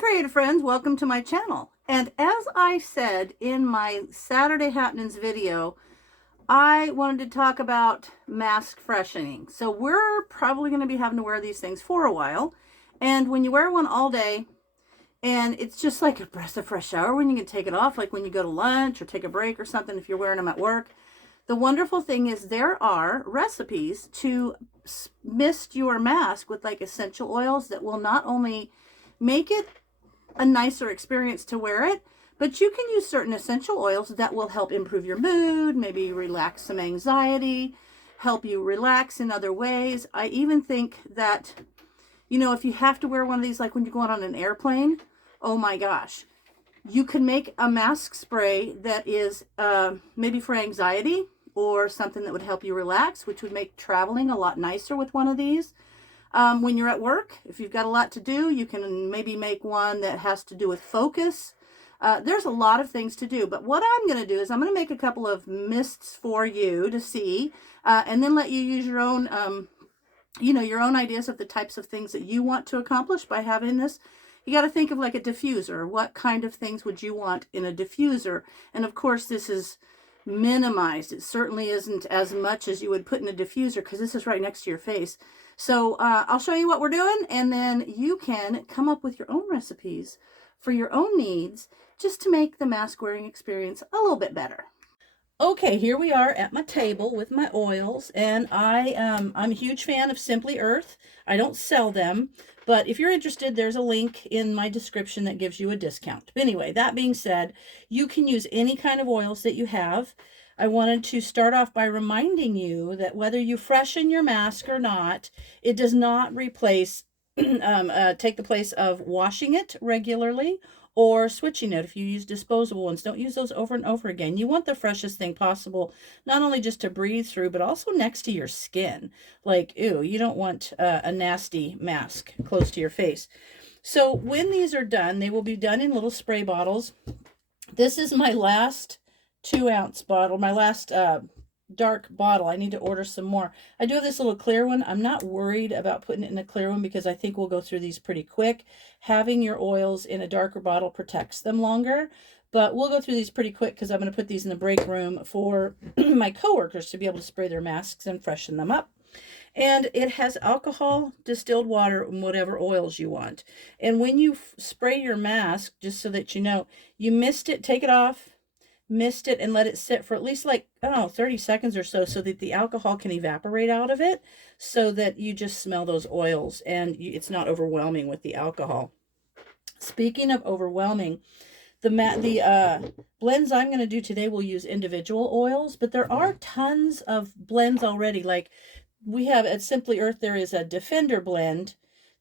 creative friends, welcome to my channel. And as I said in my Saturday Happenings video, I wanted to talk about mask freshening. So we're probably going to be having to wear these things for a while. And when you wear one all day, and it's just like a breath of fresh air when you can take it off, like when you go to lunch or take a break or something, if you're wearing them at work. The wonderful thing is there are recipes to mist your mask with like essential oils that will not only make it a nicer experience to wear it, but you can use certain essential oils that will help improve your mood, maybe relax some anxiety, help you relax in other ways. I even think that, you know, if you have to wear one of these, like when you go out on an airplane, oh my gosh, you can make a mask spray that is maybe for anxiety or something that would help you relax, which would make traveling a lot nicer with one of these. When you're at work, if you've got a lot to do, you can maybe make one that has to do with focus. There's a lot of things to do, but what I'm going to do is I'm going to make a couple of mists for you to see, and then let you use your own, your own ideas of the types of things that you want to accomplish by having this. You got to think of like a diffuser. What kind of things would you want in a diffuser? And of course, this is minimized. It certainly isn't as much as you would put in a diffuser because this is right next to your face. So I'll show you what we're doing, and then you can come up with your own recipes for your own needs just to make the mask wearing experience a little bit better. Okay, here we are at my table with my oils, and I'm a huge fan of Simply Earth. I don't sell them, but if you're interested, there's a link in my description that gives you a discount. But anyway, that being said, you can use any kind of oils that you have. I wanted to start off by reminding you that whether you freshen your mask or not, it does not replace, take the place of washing it regularly or switching it. If you use disposable ones, don't use those over and over again. You want the freshest thing possible, not only just to breathe through, but also next to your skin. Like, ew, you don't want a nasty mask close to your face. So when these are done, they will be done in little spray bottles. This is my last 2-ounce bottle, my last dark bottle. I need to order some more. I do have this little clear one. I'm not worried about putting it in a clear one because I think we'll go through these pretty quick. Having your oils in a darker bottle protects them longer, but we'll go through these pretty quick because I'm going to put these in the break room for my coworkers to be able to spray their masks and freshen them up. And it has alcohol, distilled water, and whatever oils you want. And when you spray your mask, just so that you know, you mist it, take it off, mist it, and let it sit for at least like, I don't know, 30 seconds or so that the alcohol can evaporate out of it so that you just smell those oils and it's not overwhelming with the alcohol. Speaking of overwhelming, the blends I'm going to do today will use individual oils, but there are tons of blends already. Like we have at Simply Earth, there is a Defender blend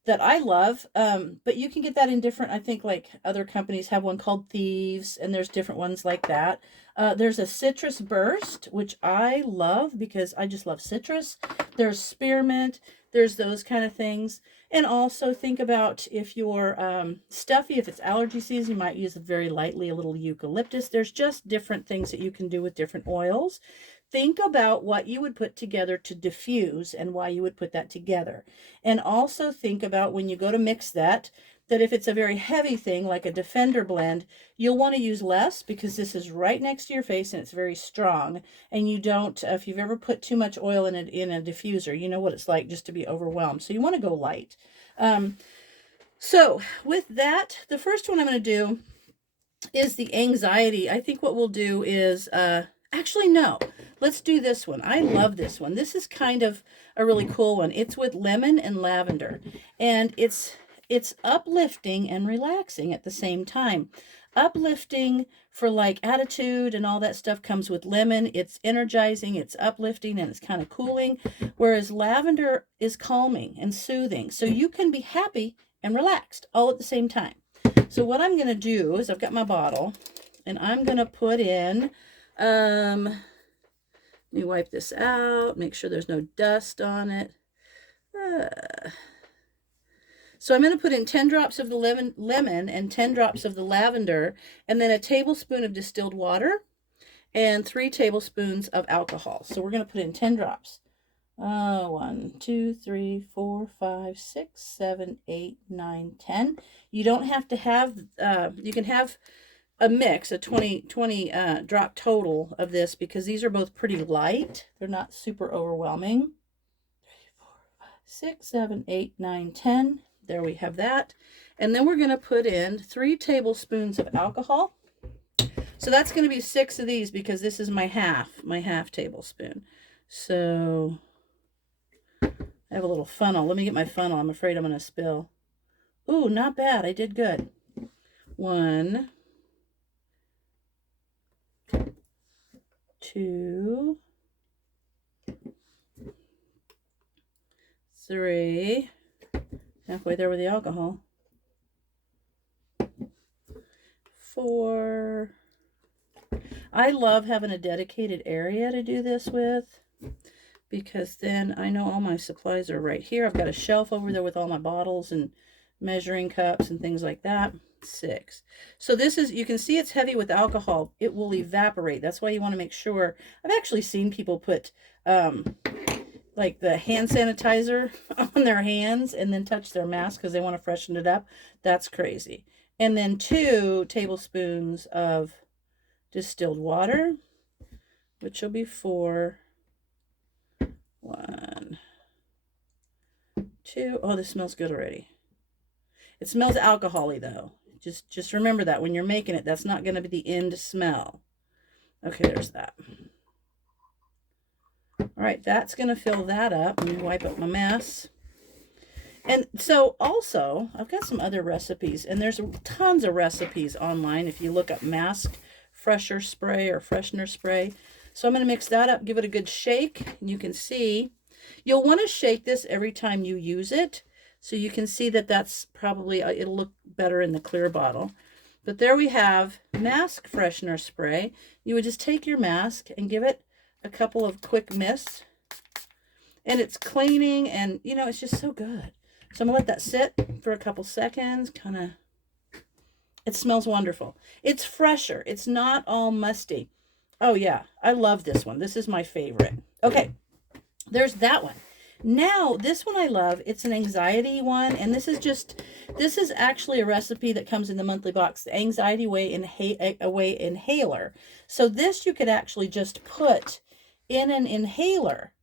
that I love, but you can get that in different, I think like other companies have one called Thieves, and there's different ones like that. There's a Citrus Burst, which I love because I just love citrus. There's Spearmint, there's those kind of things. And also think about if you're stuffy, if it's allergy season, you might use very lightly a little eucalyptus. There's just different things that you can do with different oils. Think about what you would put together to diffuse and why you would put that together. And also think about when you go to mix that if it's a very heavy thing like a Defender blend, you'll want to use less because this is right next to your face and it's very strong. And you don't, if you've ever put too much oil in a diffuser, you know what it's like just to be overwhelmed. So you want to go light. So with that, the first one I'm going to do is the anxiety. I think what we'll do is, actually, no. Let's do this one. I love this one. This is kind of a really cool one. It's with lemon and lavender. And it's uplifting and relaxing at the same time. Uplifting for like attitude and all that stuff comes with lemon. It's energizing, it's uplifting, and it's kind of cooling. Whereas lavender is calming and soothing. So you can be happy and relaxed all at the same time. So what I'm going to do is I've got my bottle, and I'm going to put in... let me wipe this out, make sure there's no dust on it. So I'm going to put in 10 drops of the lemon and 10 drops of the lavender, and then a tablespoon of distilled water and 3 tablespoons of alcohol. So we're going to put in 10 drops. 1, 2, 3, 4, 5, 6, 7, 8, 9, 10. You don't have to have, you can have a mix, a 20 drop total of this, because these are both pretty light. They're not super overwhelming. 3, 4, 5, 6, 7, 8, 9, 10. There we have that. And then we're going to put in 3 tablespoons of alcohol. So that's going to be 6 of these, because this is my half tablespoon. So I have a little funnel. Let me get my funnel. I'm afraid I'm going to spill. Ooh, not bad. I did good. 1, 2, 3. Halfway there with the alcohol. 4. I love having a dedicated area to do this with, because then I know all my supplies are right here. I've got a shelf over there with all my bottles and measuring cups and things like that. 6. So this is, you can see it's heavy with alcohol. It will evaporate. That's why you want to make sure. I've actually seen people put like the hand sanitizer on their hands and then touch their mask because they want to freshen it up. That's crazy. And then 2 tablespoons of distilled water, which will be 4. 1, 2. Oh, this smells good already. It smells alcohol-y though. Just remember that when you're making it, that's not going to be the end smell. Okay, there's that. All right, that's going to fill that up. Let me wipe up my mess. And so also, I've got some other recipes, and there's tons of recipes online if you look up mask fresher spray or freshener spray. So I'm going to mix that up, give it a good shake. You can see, you'll want to shake this every time you use it. So you can see that that's probably, it'll look better in the clear bottle. But there we have mask freshener spray. You would just take your mask and give it a couple of quick mists. And it's cleaning, and you know, it's just so good. So I'm going to let that sit for a couple seconds, kind of. It smells wonderful. It's fresher. It's not all musty. Oh yeah, I love this one. This is my favorite. Okay, there's that one. Now, this one I love. It's an anxiety one, and this is actually a recipe that comes in the monthly box, the Anxiety Away Inhaler. So this you could actually just put in an inhaler,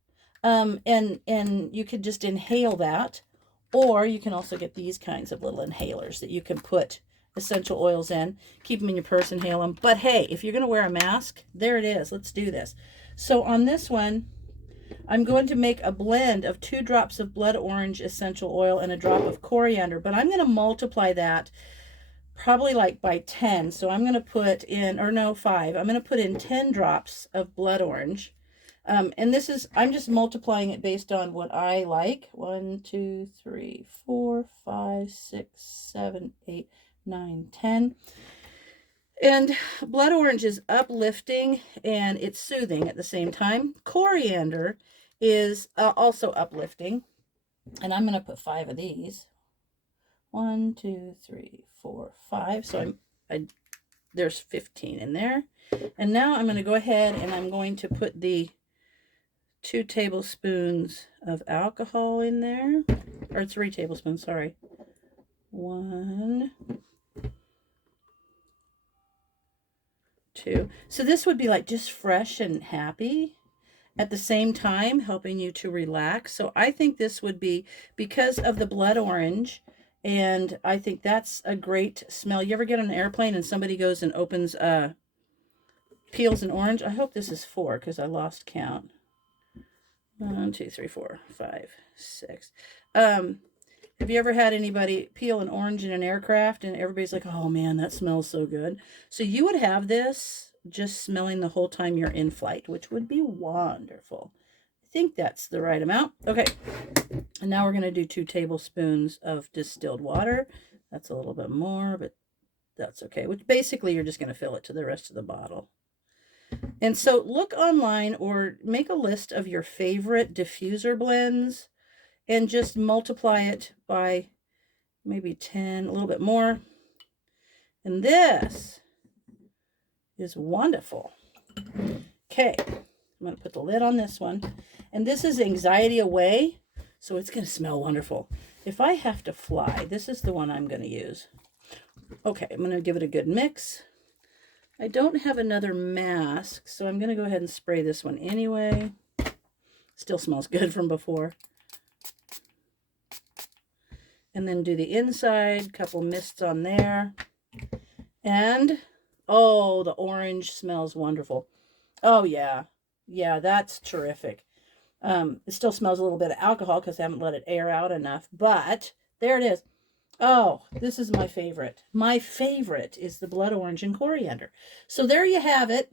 and you could just inhale that, or you can also get these kinds of little inhalers that you can put essential oils in, keep them in your purse, inhale them. But hey, if you're going to wear a mask, there it is. Let's do this. So on this one, I'm going to make a blend of 2 drops of blood orange essential oil and a drop of coriander, but I'm going to multiply that probably like by 10. So I'm going to put in, or no, 5. I'm going to put in 10 drops of blood orange. And this is, I'm just multiplying it based on what I like. 1, 2, 3, 4, 5, 6, 7, 8, 9, 10. And blood orange is uplifting and it's soothing at the same time. Coriander is also uplifting. And I'm going to put 5 of these. 1, 2, 3, 4, 5. So there's 15 in there. And now I'm going to go ahead and I'm going to put the 2 tablespoons of alcohol in there. Or 3 tablespoons, sorry. 1, 2. So this would be like just fresh and happy at the same time, helping you to relax. So I think this would be, because of the blood orange, and I think that's a great smell. You ever get on an airplane and somebody goes and opens, peels an orange? I hope this is 4 because I lost count. 1, 2, 3, 4, 5, 6. Have you ever had anybody peel an orange in an aircraft and everybody's like, oh man, that smells so good? So you would have this just smelling the whole time you're in flight, which would be wonderful. I think that's the right amount. Okay. And now we're going to do 2 tablespoons of distilled water. That's a little bit more, but that's okay. Which basically you're just going to fill it to the rest of the bottle. And so look online or make a list of your favorite diffuser blends and just multiply it by maybe 10, a little bit more. And this is wonderful. Okay, I'm going to put the lid on this one. And this is Anxiety Away, so it's going to smell wonderful. If I have to fly, this is the one I'm going to use. Okay, I'm going to give it a good mix. I don't have another mask, so I'm going to go ahead and spray this one anyway. Still smells good from before. And then do the inside, couple mists on there. And, oh, the orange smells wonderful. Oh, yeah. Yeah, that's terrific. It still smells a little bit of alcohol because I haven't let it air out enough. But there it is. Oh, this is my favorite. My favorite is the blood orange and coriander. So there you have it.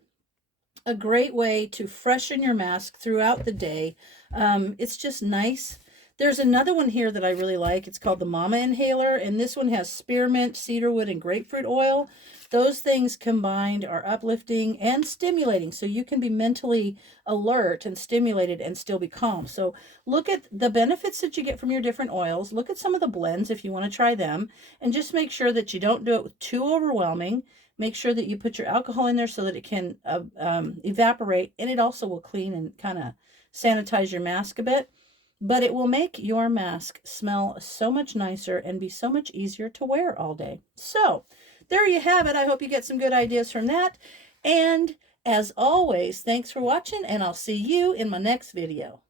A great way to freshen your mask throughout the day. It's just nice. There's another one here that I really like. It's called the Mama Inhaler, and this one has spearmint, cedarwood, and grapefruit oil. Those things combined are uplifting and stimulating, so you can be mentally alert and stimulated and still be calm. So look at the benefits that you get from your different oils. Look at some of the blends if you want to try them, and just make sure that you don't do it too overwhelming. Make sure that you put your alcohol in there so that it can evaporate, and it also will clean and kind of sanitize your mask a bit. But it will make your mask smell so much nicer and be so much easier to wear all day. So there you have it. I hope you get some good ideas from that. And as always, thanks for watching, and I'll see you in my next video.